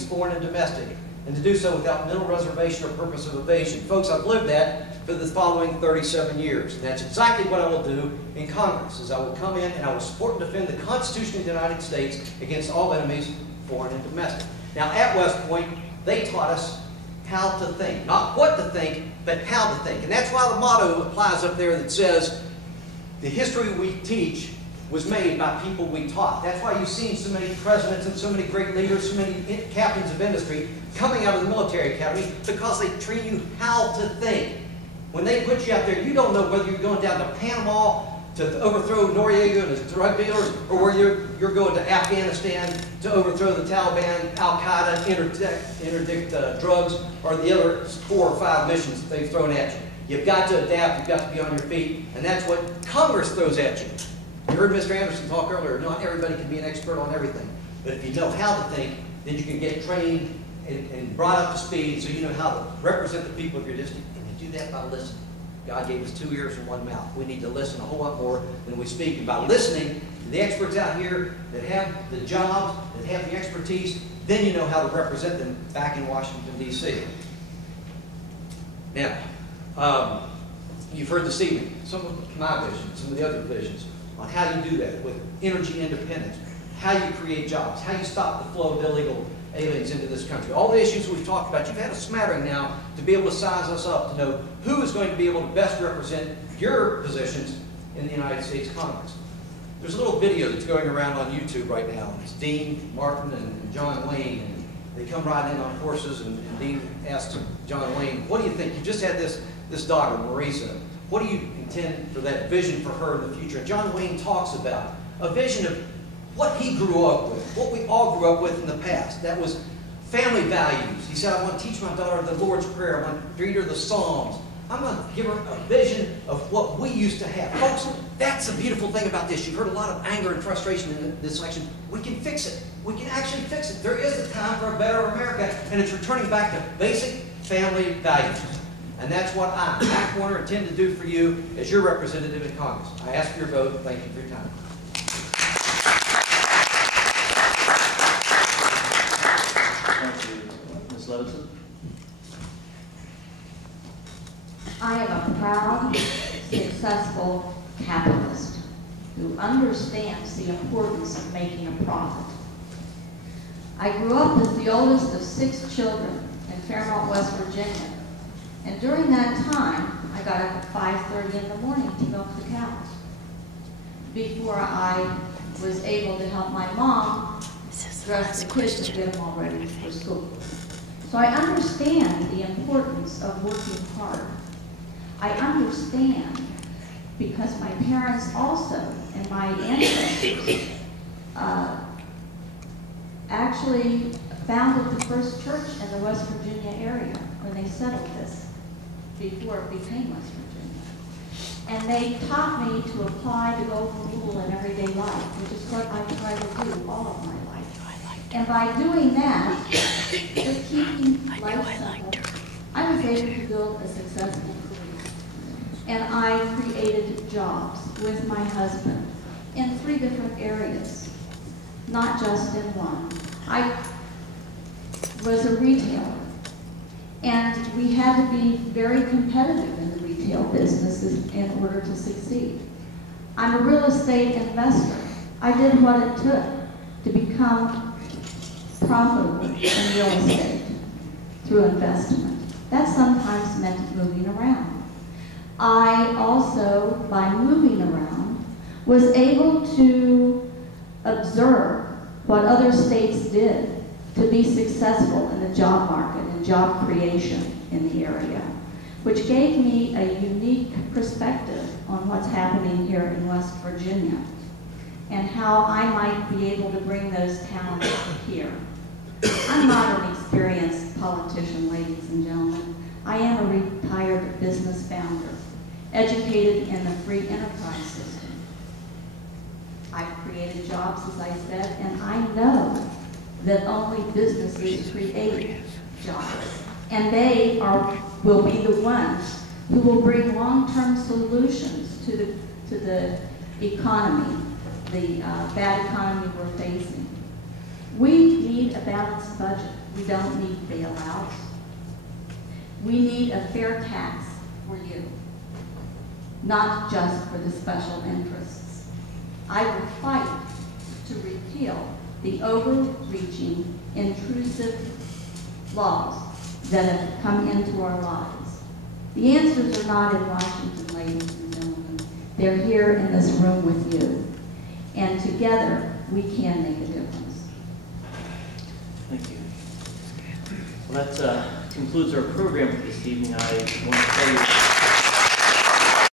foreign and domestic, and to do so without mental reservation or purpose of evasion. Folks, I've lived that for the following 37 years, and that's exactly what I will do in Congress, is I will come in and I will support and defend the Constitution of the United States against all enemies, foreign and domestic. Now, at West Point, they taught us how to think. Not what to think, but how to think. And that's why the motto applies up there that says, the history we teach was made by people we taught. That's why you've seen so many presidents and so many great leaders, so many captains of industry coming out of the military academy, because they train you how to think. When they put you out there, you don't know whether you're going down to Panama to overthrow Noriega and his drug dealers, or where you're going to Afghanistan to overthrow the Taliban, Al-Qaeda, interdict drugs, or the other 4 or 5 missions that they've thrown at you. You've got to adapt, you've got to be on your feet, and that's what Congress throws at you. You heard Mr. Anderson talk earlier, not everybody can be an expert on everything, but if you know how to think, then you can get trained and brought up to speed so you know how to represent the people of your district, and you do that by listening. God gave us 2 ears and 1 mouth. We need to listen a whole lot more than we speak. And by listening to the experts out here that have the jobs, that have the expertise, then you know how to represent them back in Washington, D.C. Now, you've heard this evening some of my visions, some of the other visions on how you do that with energy independence, how you create jobs, how you stop the flow of illegal aliens into this country. All the issues we've talked about, you've had a smattering now to be able to size us up, to know who is going to be able to best represent your positions in the United States Congress. There's a little video that's going around on YouTube right now. It's Dean Martin and John Wayne, and they come riding in on horses, and Dean asks John Wayne, what do you think? You just had this daughter, Marisa. What do you intend for that vision for her in the future? And John Wayne talks about a vision of what he grew up with, what we all grew up with in the past. That was family values. He said, I want to teach my daughter the Lord's Prayer. I want to read her the Psalms. I'm going to give her a vision of what we used to have. Folks, that's the beautiful thing about this. You've heard a lot of anger and frustration in this election. We can fix it. We can actually fix it. There is a time for a better America, and it's returning back to basic family values. And that's what I, Matt Warner, intend to do for you as your representative in Congress. I ask for your vote. Thank you for your time. Thank you. Ms. Levinson? I am a proud, successful capitalist who understands the importance of making a profit. I grew up as the oldest of 6 children in Fairmont, West Virginia. And during that time, I got up at 5:30 in the morning to milk the cows before I was able to help my mom dress the kids and get them all ready for school. So I understand the importance of working hard. I understand because my parents also, and my ancestors, actually founded the first church in the West Virginia area when they settled this, before it became West Virginia. And they taught me to apply the golden rule in everyday life, which is what I try to do all of my life. And by doing that, just keeping life simple, I was able to build a successful career. And I created jobs with my husband in 3 different areas, not just in one. I was a retailer. And we had to be very competitive in the retail business in order to succeed. I'm a real estate investor. I did what it took to become profitable in real estate through investment. That sometimes meant moving around. I also, by moving around, was able to observe what other states did to be successful in the job market and job creation in the area, which gave me a unique perspective on what's happening here in West Virginia and how I might be able to bring those talents here. I'm not an experienced politician, ladies and gentlemen. I am a retired business founder, educated in the free enterprise system. I've created jobs, as I said, and I know that only businesses create jobs. And they will be the ones who will bring long-term solutions to the economy, the bad economy we're facing. We need a balanced budget. We don't need bailouts. We need a fair tax for you, not just for the special interests. I will fight to repeal the overreaching, intrusive laws that have come into our lives. The answers are not in Washington, ladies and gentlemen. They're here in this room with you. And together, we can make a difference. Thank you. Well, that concludes our program for this evening. I want to tell you